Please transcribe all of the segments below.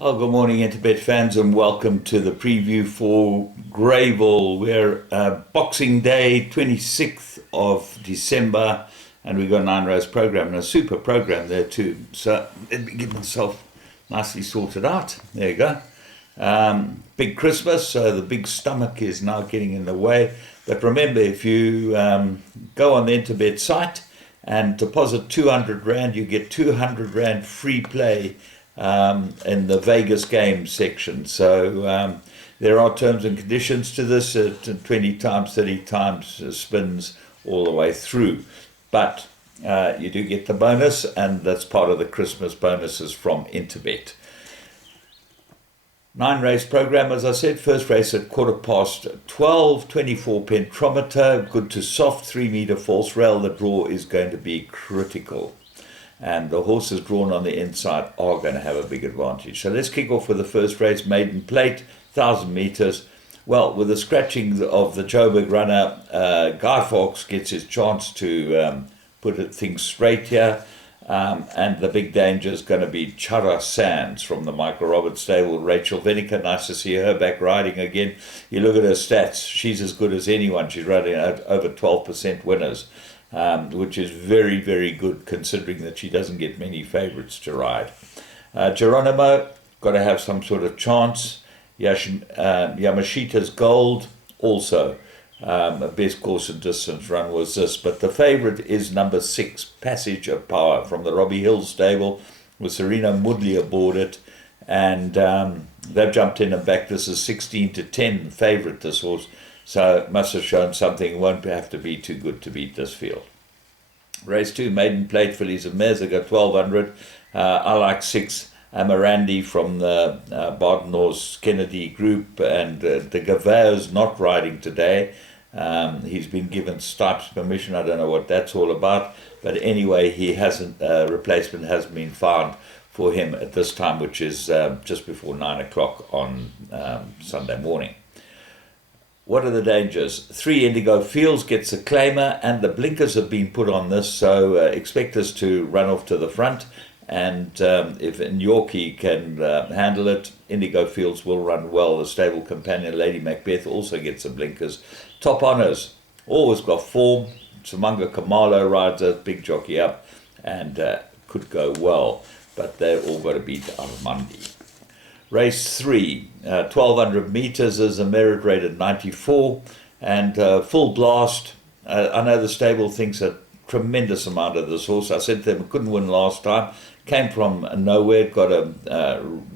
Oh, good morning, Interbet fans, and welcome to the preview for Greyville. We're Boxing Day, 26th of December, and we've got a 9 race program and a super program there too. So let me get myself nicely sorted out. There you go. Big Christmas, so the big stomach is now getting in the way. But remember, if you go on the Interbet site and deposit 200 Rand, you get 200 Rand free play in the Vegas games section. So there are terms and conditions to this, 20 times, 30 times spins all the way through. But you do get the bonus, and that's part of the Christmas bonuses from Interbet. 9 race program, as I said. First race at 12:15, 24 pentrometer, good to soft, 3 meter false rail. The draw is going to be critical, and the horses drawn on the inside are going to have a big advantage. So let's kick off with the first race, Maiden Plate, 1,000 meters. Well, with the scratching of the Joburg runner, Guy Fawkes gets his chance to put things straight here. And the big danger is going to be Chara Sands from the Michael Roberts stable. Rachel Venica, nice to see her back riding again. You look at her stats, she's as good as anyone. She's riding over 12% winners, which is very, very good considering that she doesn't get many favourites to ride. Geronimo, got to have some sort of chance. Yamashita's Gold, also. A best course and distance run was this, but the favourite is number 6, Passage of Power, from the Robbie Hill stable, with Serena Moodley aboard it, and they've jumped in and back. This is 16-10 favourite, this horse, so it must have shown something. Won't have to be too good to beat this field. Race 2, Maiden Plate, fillies and mares. I got 1,200. I like 6, Amarandi from the Bardenhorse Kennedy group, and the Gavao's not riding today. He's been given Stipes permission. I don't know what that's all about, but anyway, he hasn't. Replacement has been found for him at this time, which is just before 9 o'clock on Sunday morning. What are the dangers? 3, Indigo Fields gets a claimer, and the blinkers have been put on this, so expect us to run off to the front. And if Yorkie can handle it, Indigo Fields will run well. The stable companion, Lady Macbeth, also gets the blinkers. Top Honours, always got form. Samanga Kamalo rides a big jockey up and could go well, but they've all got to beat Armandi. Race 3, 1,200 metres, is a merit rated 94, and full blast. I know the stable thinks a tremendous amount of this horse. I said to them, couldn't win last time. Came from nowhere, got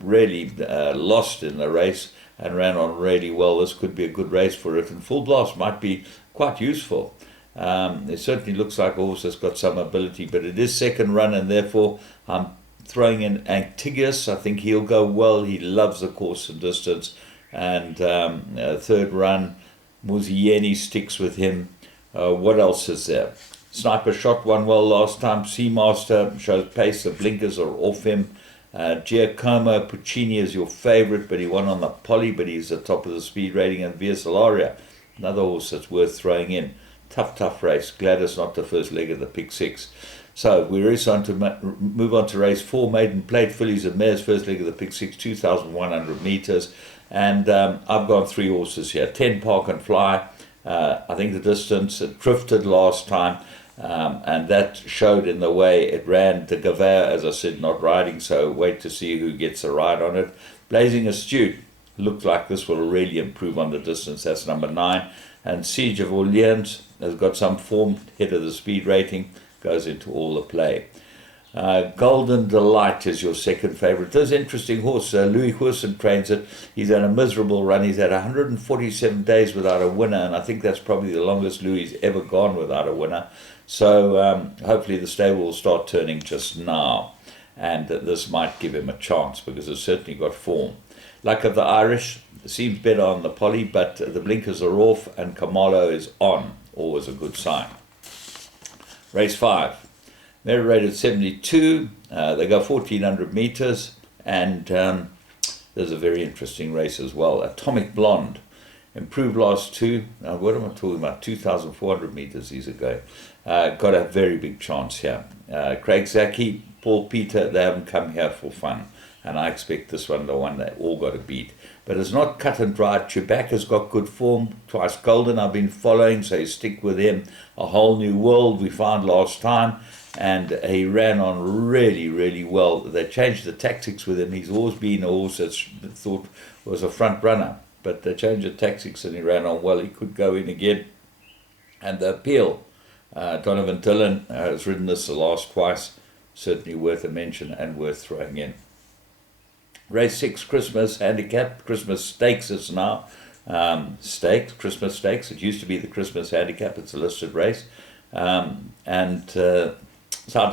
really lost in the race and ran on really well. This could be a good race for it, and full blast might be quite useful. It certainly looks like a horse that's got some ability, but it is second run, and therefore I'm throwing in Antiguous. I think he'll go well. He loves the course and distance. And third run, Muzieni sticks with him. What else is there? Sniper Shot won well last time. Seamaster shows pace. The blinkers are off him. Giacomo Puccini is your favourite, but he won on the Poly, but he's at top of the speed rating. And Via Solaria, another horse that's worth throwing in. Tough race. Glad it's not the first leg of the Pick 6. So we race on to move on to race 4, Maiden Plate, fillies and mares, first leg of the Pick 6, 2,100 metres. And I've gone 3 horses here. 10 Park and Fly. I think the distance, it drifted last time. And that showed in the way it ran. The Gavea, as I said, not riding, so wait to see who gets a ride on it. Blazing Astute, looked like this will really improve on the distance. That's number 9. And Siege of Orleans has got some form, head of the speed rating, goes into all the play. Golden Delight is your second favourite. This is an interesting horse. Louis Hurston trains it. He's had a miserable run. He's had 147 days without a winner, and I think that's probably the longest Louis ever gone without a winner. So hopefully the stable will start turning just now, and this might give him a chance because it's certainly got form. Luck of the Irish seems better on the Poly, but the blinkers are off and Kamalo is on. Always a good sign. Race 5. Merit rated 72. They go 1,400 metres, and there's a very interesting race as well. Atomic Blonde, improved last 2. What am I talking about? 2,400 metres these are going. Got a very big chance here. Craig Zaki, Paul Peter, they haven't come here for fun. and I expect this one, the one they all got to beat. But it's not cut and dried. Chewbacca's got good form, twice golden. I've been following, so you stick with him. A Whole New World we found last time, and he ran on really, really well. They changed the tactics with him. He's always been a horse that's thought was a front runner, but they changed the tactics and he ran on well. He could go in again. And the appeal, Donovan Dillon has ridden this the last twice, certainly worth a mention and worth throwing in. Race 6, Christmas Handicap, Christmas Stakes is now. Christmas Stakes. It used to be the Christmas Handicap. It's a listed race. Santa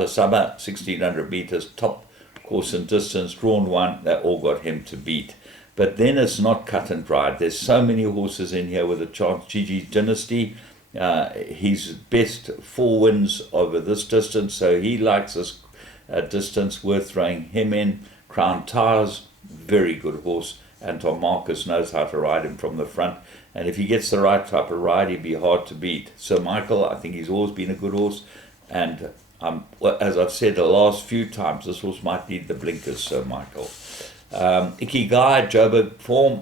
Summer, 1600 meters, top course and distance, drawn one. They all got him to beat. But then it's not cut and dried. There's so many horses in here with a chance. Gigi's Dynasty, his best 4 wins over this distance, so he likes this distance, worth throwing him in. Crown Towers, very good horse, and Tom Marcus knows how to ride him from the front, and if he gets the right type of ride, he'd be hard to beat. Sir Michael, I think he's always been a good horse, and as I've said the last few times, this horse might need the blinkers, Sir Michael. Ikigai, Joburg form,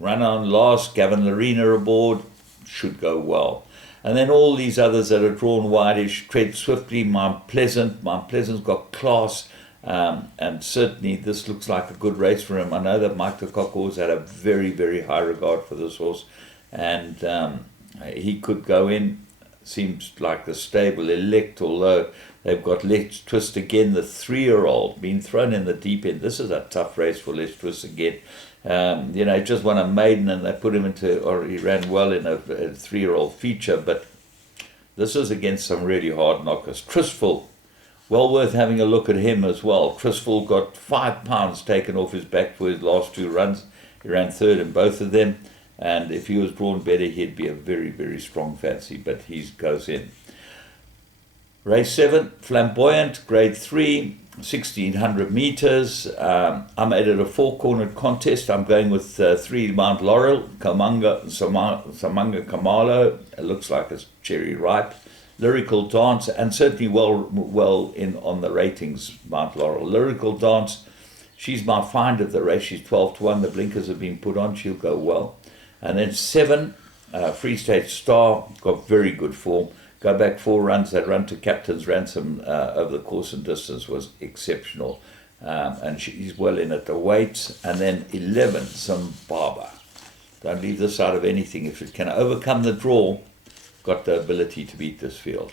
run on last, Gavin Larena aboard, should go well. And then all these others that are drawn wideish, tread swiftly. Mount Pleasant's got class, and certainly this looks like a good race for him. I know that Mike de Kock had a very, very high regard for this horse, and he could go in. Seems like the stable elect, although they've got Let's Twist again, the 3-year-old, being thrown in the deep end. This is a tough race for Let's Twist again. He just won a maiden and they put him into, or he ran well in a 3-year-old feature, but this is against some really hard knockers. Tristful, well worth having a look at him as well. Tristful got 5 pounds taken off his back for his last 2 runs. He ran third in both of them, and if he was drawn better, he'd be a very, very strong fancy, but he goes in. Race 7, Flamboyant, Grade 3, 1600 meters. I'm at a 4-cornered contest. I'm going with 3 Mount Laurel, Samanga Kamalo. It looks like it's cherry ripe. Lyrical Dance, and certainly well in on the ratings, Mount Laurel. Lyrical Dance, she's my find of the race. She's 12-1. The blinkers have been put on. She'll go well. And then 7, Free State Star, got very good form. Go back 4 runs. That run to Captain's Ransom over the course and distance was exceptional. And she's well in at the weights. And then 11, Zimbabwe. Don't leave this out of anything. If it can overcome the draw, got the ability to beat this field.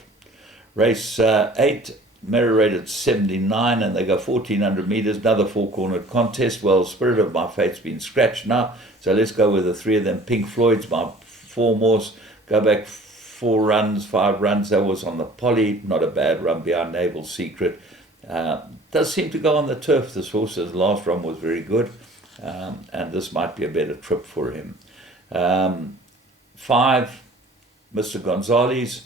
Race 8, Merirated 79, and they go 1400 meters, another 4-cornered contest. Well, Spirit of My Fate's been scratched now, so let's go with the 3 of them. Pink Floyd's my 4 horse. Go back 5 runs. That was on the Poly, not a bad run behind Naval Secret. Does seem to go on the turf, this horse. His last run was very good, and this might be a better trip for him. 5, Mr. Gonzalez.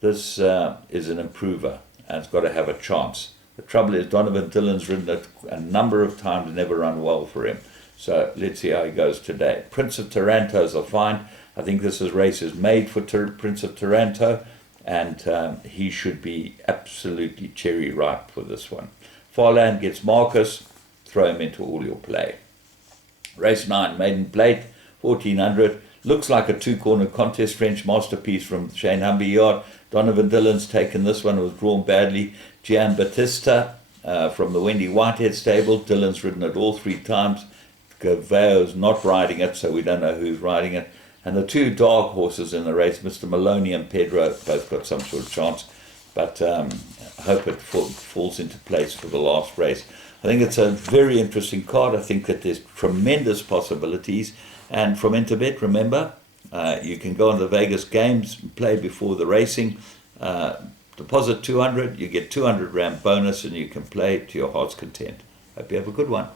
This is an improver, and it's got to have a chance. The trouble is Donovan Dillon's ridden it a number of times, never run well for him. So let's see how he goes today. Prince of Taranto's are fine. I think this race is made for Prince of Taranto, and he should be absolutely cherry ripe for this one. Farland gets Marcus, throw him into all your play. Race 9, Maiden Plate, 1400. Looks like a 2-corner contest, French masterpiece from Shane Humby Yard. Donovan Dillon's taken this one, it was drawn badly. Gian Battista from the Wendy Whitehead stable. Dillon's ridden it all 3 times. Gavao's not riding it, so we don't know who's riding it. And the 2 dark horses in the race, Mr. Maloney and Pedro, both got some sort of chance. But I hope it falls into place for the last race. I think it's a very interesting card. I think that there's tremendous possibilities. And from Interbet, remember, you can go on the Vegas games and play before the racing. Deposit 200, you get 200 Rand bonus, and you can play to your heart's content. Hope you have a good one.